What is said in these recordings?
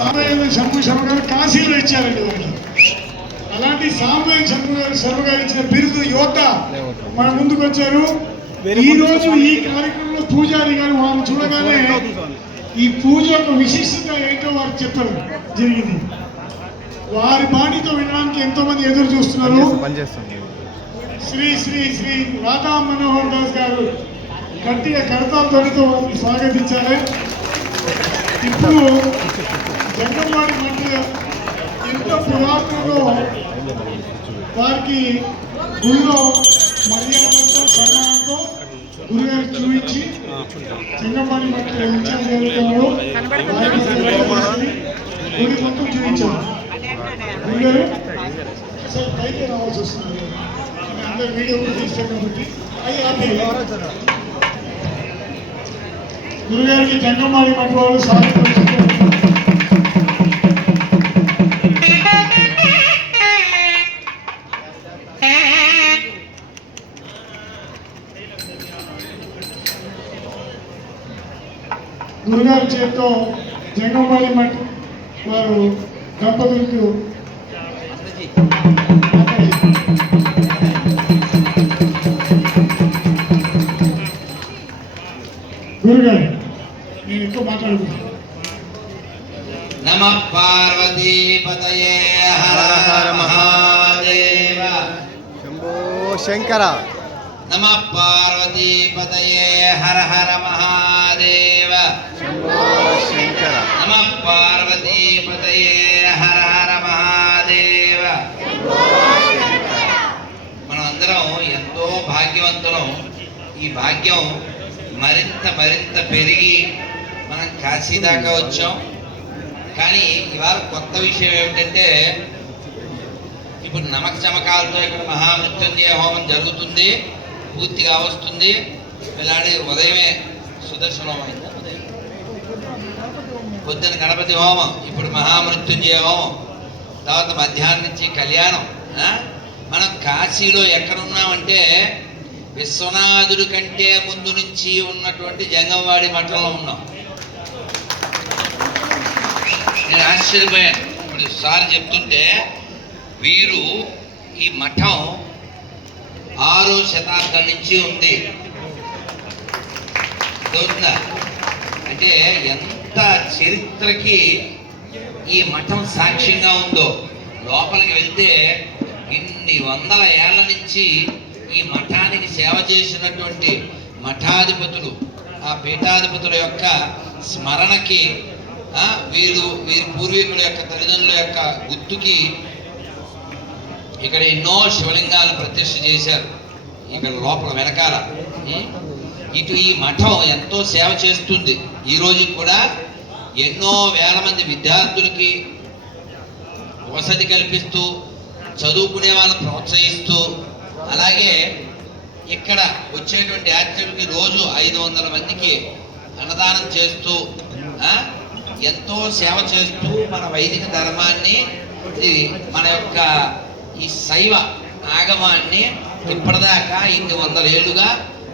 శంభు శర్మ గారు కాశీలో ఇచ్చారండి వారికి. అలాంటి సాంబయ్య శర్మ గారు ఇచ్చిన బిరుదు యువత మన ముందుకు వచ్చారు. ఈ రోజు ఈ కార్యక్రమంలో పూజారి గారు వారు చూడగానే ఈ పూజ యొక్క విశిష్టత ఏంటో వారు చెప్పారు జరిగింది. వారి బాణితో వినడానికి ఎంతో మంది ఎదురు చూస్తున్నారు. శ్రీ శ్రీ శ్రీ రాధా మనోహర్ దాస్ గారు గట్టిగా కడతాలతో స్వాగతించారు. ఇప్పుడు జంగంవాడి మఠ ఎంత పురాతనలో వారికి గుళ్ళో మర్యాదతో సన్మానంతో గురుగారు చూపించి జంగంవాడి మఠ గుడి మొత్తం చూపించారు. గురుగారు అసలు పైకి రావాల్సి వస్తుంది, అందరు వీడియో కూడా తీస్తాం కాబట్టి గురుగారికి జంగంవాడి మఠ వాళ్ళు స్వాగతం. గురుగారి చేతితో జంగంవాడి మఠ వారు దంపతులకు గురుగారు నేను ఎక్కువ మాట్లాడుతున్నాను. నమః పార్వతీపతయే హర హర మహాదేవ శంభో శంకర. నమః పార్వతీపతయే హర హర మహాదేవ శంభో శంకర. నమః పార్వతీపతయే హర హర మహాదేవ. మనం అందరం ఎంతో భాగ్యవంతులం. ఈ భాగ్యం మరింత మరింత పెరిగి మనం కాశీ దాకా వచ్చాం. కానీ ఇవాళ కొత్త విషయం ఏమిటంటే, ఇప్పుడు నమక చమకాలతో ఇక్కడ మహామృత్యుంజయ హోమం జరుగుతుంది, పూర్తిగా వస్తుంది. ఇలాంటి ఉదయమే సుదర్శన హోమం అయిందా, ఉదయం పొద్దున గణపతి హోమం, ఇప్పుడు మహామృత్యుంజయ హోమం, తర్వాత మధ్యాహ్నం నుంచి కళ్యాణం. మనం కాశీలో ఎక్కడున్నామంటే విశ్వనాథుడి కంటే ముందు నుంచి ఉన్నటువంటి జంగంవాడి మఠంలో ఉన్నాం. నేను ఆశ్చర్యపోయాను ఇప్పుడు సార్ చెప్తుంటే. వీరు ఈ మఠం 6వ శతాబ్దం నుంచి ఉంది. అవుతుందా అంటే ఎంత చరిత్రకి ఈ మఠం సాక్ష్యంగా ఉందో. లోపలికి వెళ్తే ఇన్ని వందల ఏళ్ల నుంచి ఈ మఠానికి సేవ చేసినటువంటి మఠాధిపతులు, ఆ పీఠాధిపతుల యొక్క స్మరణకి వీరి పూర్వీకుల యొక్క తల్లిదండ్రుల యొక్క గుర్తుకి ఇక్కడ ఎన్నో శివలింగాలు ప్రతిష్ఠ చేశారు. ఇక్కడ లోపల వెనకాల ఇటు ఈ మఠం ఎంతో సేవ చేస్తుంది. ఈ రోజు కూడా ఎన్నో వేల మంది విద్యార్థులకి వసతి కల్పిస్తూ, చదువుకునే వాళ్ళని ప్రోత్సహిస్తూ, అలాగే ఇక్కడ వచ్చేటువంటి యాత్రికులకి రోజు 500 మందికి అన్నదానం చేస్తూ ఎంతో సేవ చేస్తూ మన వైదిక ధర్మాన్ని, మన యొక్క ఈ శైవ ఆగమాన్ని ఇప్పటిదాకా ఇన్ని వందల ఏళ్ళుగా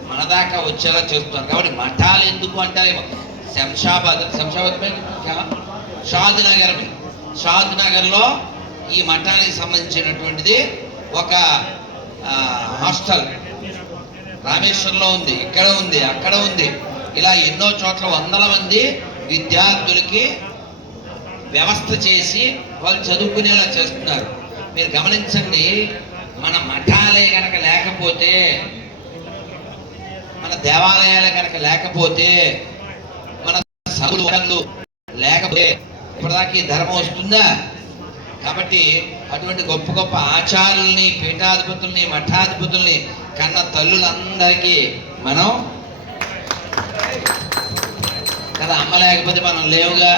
మన దాకా వచ్చేలా చేస్తున్నారు. కాబట్టి మఠాలు ఎందుకు అంటారేమో, శంషాబాద్ షాద్ నగర్లో ఈ మఠానికి సంబంధించినటువంటిది ఒక హాస్టల్ రామేశ్వరంలో ఉంది, ఇక్కడ ఉంది, అక్కడ ఉంది. ఇలా ఎన్నో చోట్ల వందల మంది విద్యార్థులకి వ్యవస్థ చేసి వాళ్ళు చదువుకునేలా చేస్తున్నారు. మీరు గమనించండి, మన మఠాలే కనుక లేకపోతే, మన దేవాలయాలే కనుక లేకపోతే, మన సదువులు లేకపోతే ఇప్పటిదాకా ఈ ధర్మం వస్తుందా? కాబట్టి అటువంటి గొప్ప గొప్ప ఆచార్యుల్ని, పీఠాధిపతుల్ని, మఠాధిపతుల్ని కన్న తల్లులందరికీ మనం కదా, అమ్మ లేకపోతే మనం లేవుగా.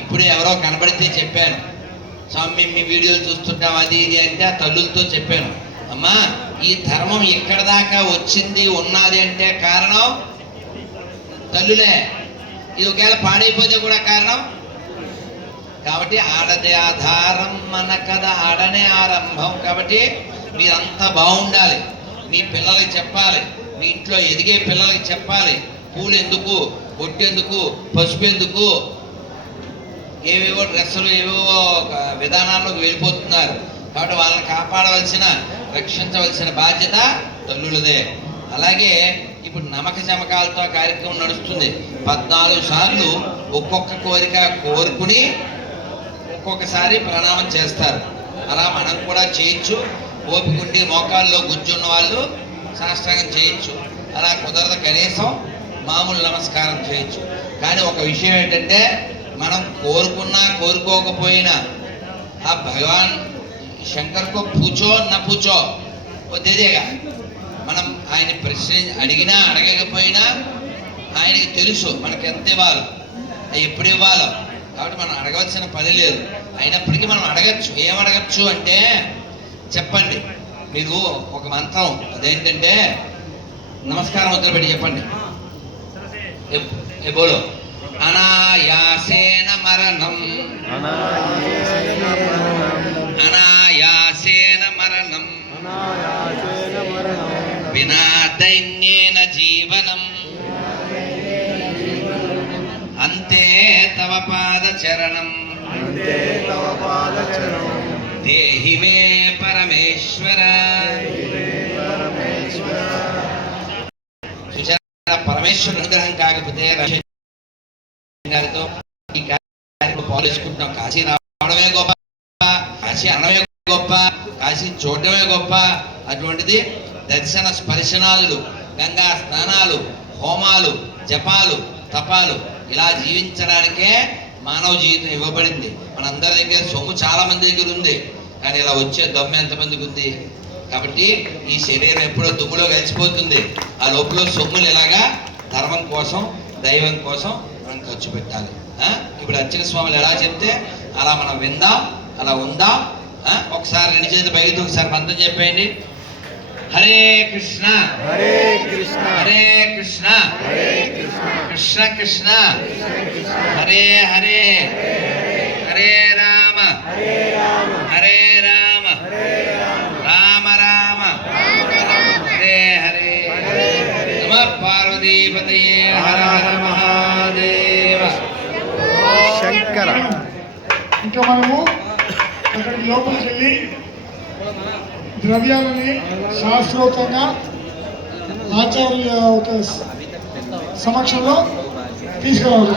ఇప్పుడే ఎవరో కనబడితే చెప్పాను, స్వామి మీ వీడియోలు చూస్తుంటాం అది ఇది అంటే ఆ తల్లులతో చెప్పాను, అమ్మా ఈ ధర్మం ఇక్కడ దాకా వచ్చింది ఉన్నది అంటే కారణం తల్లులే. ఇది ఒకవేళ పాడైపోతే కూడా కారణం. కాబట్టి ఆడదే ఆధారం మన కదా, ఆడనే ఆరంభం. కాబట్టి మీరంతా బాగుండాలి. మీ పిల్లలకి చెప్పాలి, మీ ఇంట్లో ఎదిగే పిల్లలకి చెప్పాలి, పూలు ఎందుకు, బొట్టెందుకు, పసుపు ఎందుకు, ఏవేవో డ్రెస్సులు ఏవేవో విధానాల్లోకి వెళ్ళిపోతున్నారు. కాబట్టి వాళ్ళని కాపాడవలసిన, రక్షించవలసిన బాధ్యత తల్లులదే. అలాగే ఇప్పుడు నమ్మక చమకాలతో కార్యక్రమం నడుస్తుంది. 14 సార్లు ఒక్కొక్క కోరిక కోరుకుని ఒక్కొక్కసారి ప్రణామం చేస్తారు. అలా మనం కూడా చేయొచ్చు. ఓపికండి మోకాల్లో గుజ్జున్న వాళ్ళు సాష్టాంగం చేయొచ్చు. అలా కుదరదు కనీసం మామూలు నమస్కారం చేయొచ్చు. కానీ ఒక విషయం ఏంటంటే, మనం కోరుకున్నా కోరుకోకపోయినా ఆ భగవాన్ శంకర్కో పూచో నా పూచో వద్దేదేగా. మనం ఆయన ప్రశ్న అడిగినా అడగకపోయినా ఆయనకి తెలుసు మనకి ఎంత ఇవ్వాలో, ఎప్పుడు ఇవ్వాలో. కాబట్టి మనం అడగవలసిన పని లేదు. అయినప్పటికీ మనం అడగచ్చు. ఏమడగచ్చు అంటే, చెప్పండి మీరు ఒక మంత్రం, అదేంటంటే నమస్కారం ముద్ర పెట్టి చెప్పండి. బోలో అనాయాసేన మరణం, అనాయాసేన మరణం, వినా దైన్యేన జీవనం, అంతే తవ పాద చరణం, దేహి మే పరమేశ్వర. పరమేశ్వరుని అనుగ్రహం కాకపోతే గారితో ఈ కార్యక్రమం పాల్గొంటున్నాం. కాశీ రావడమే గొప్ప, కాశీ అనడమే గొప్ప, కాశీ చూడటమే గొప్ప. అటువంటిది దర్శన స్పర్శనాలు, గంగా స్నానాలు, హోమాలు, జపాలు, తపాలు, ఇలా జీవించడానికే మానవ జీవితం ఇవ్వబడింది. మనందరి దగ్గర సొమ్ము చాలా మంది దగ్గర ఉంది, కానీ ఇలా వచ్చే దమ్ము ఎంతమందికి ఉంది? కాబట్టి ఈ శరీరం ఎప్పుడో దుమ్ములో కలిసిపోతుంది. ఆ లోపల సొమ్ములు ఇలాగా ధర్మం కోసం, దైవం కోసం మనం ఖర్చు పెట్టాలి. ఇప్పుడు అర్చక స్వాములు ఎలా చెప్తే అలా మనం విందాం, అలా ఉందాం. ఒకసారి 2 చేతులు పైకి ఒకసారి మంత్రం చెప్పేయండి. హరే కృష్ణ హరే కృష్ణ హరే కృష్ణ కృష్ణ కృష్ణ హరే హరే హరే రామ హరే రామ రామ రామ హరే హరే. నమః పార్వతీపతయే హర హర మహాదేవ. శంకర. ఇంకా మనము అక్కడికి లోపలికి వెళ్ళి ద్రవ్యాలని శాస్త్రోక్తంగా ఆచార్యుల ఒక సమక్షంలో తీసుకురావాలి.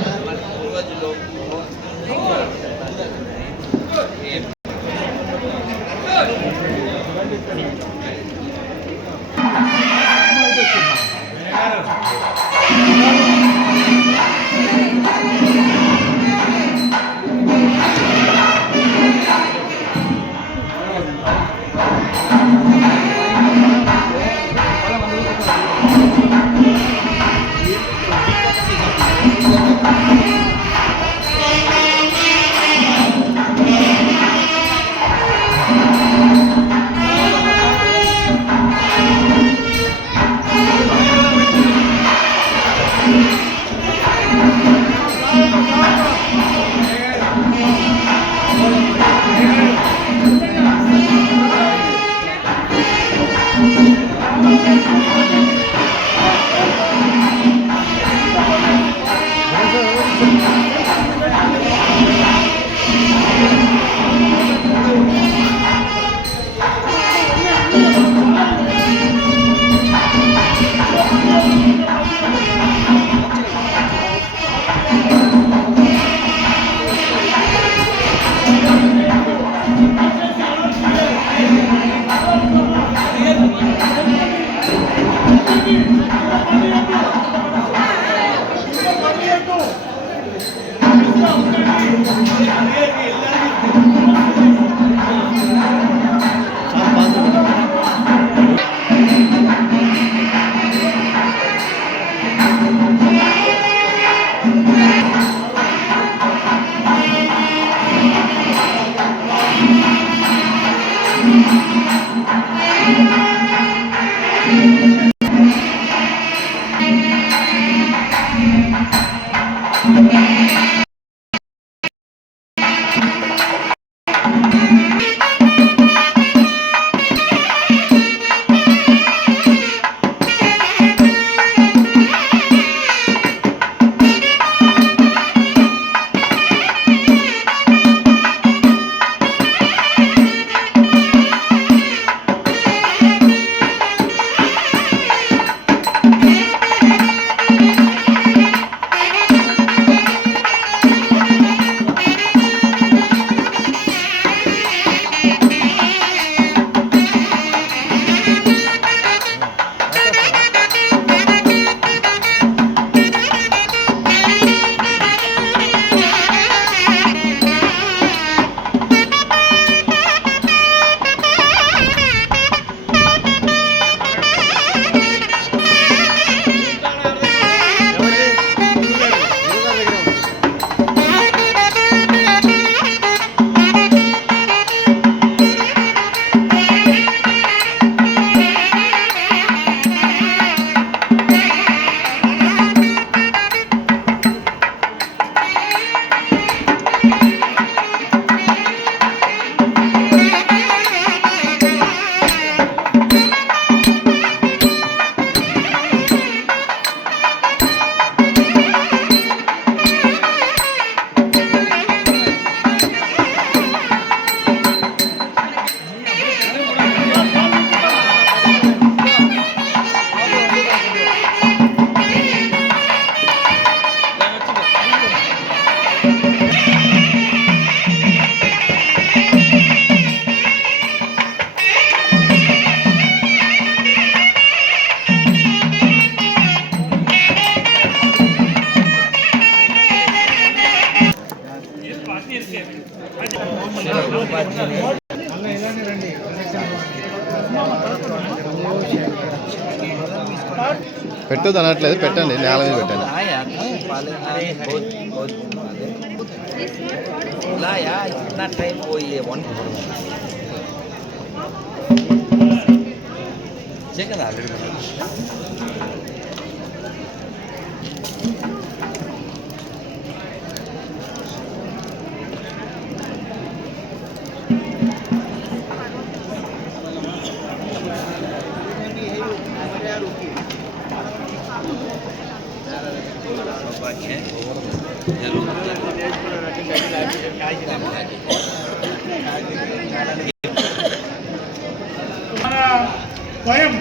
పెట్టదు అనట్లేదు, పెట్టండి, నేల మీద పెట్టండి. लाया इतना टाइम वो ये वन चेक करा మన భయం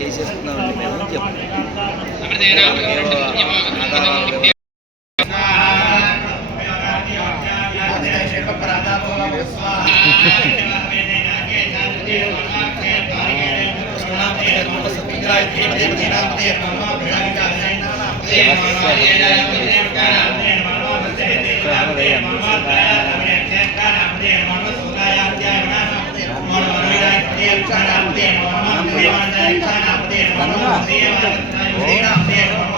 చేసేస్తున్నామండి మేము చెప్పు Hãy subscribe cho kênh Ghiền Mì Gõ để không bỏ lỡ những video hấp dẫn.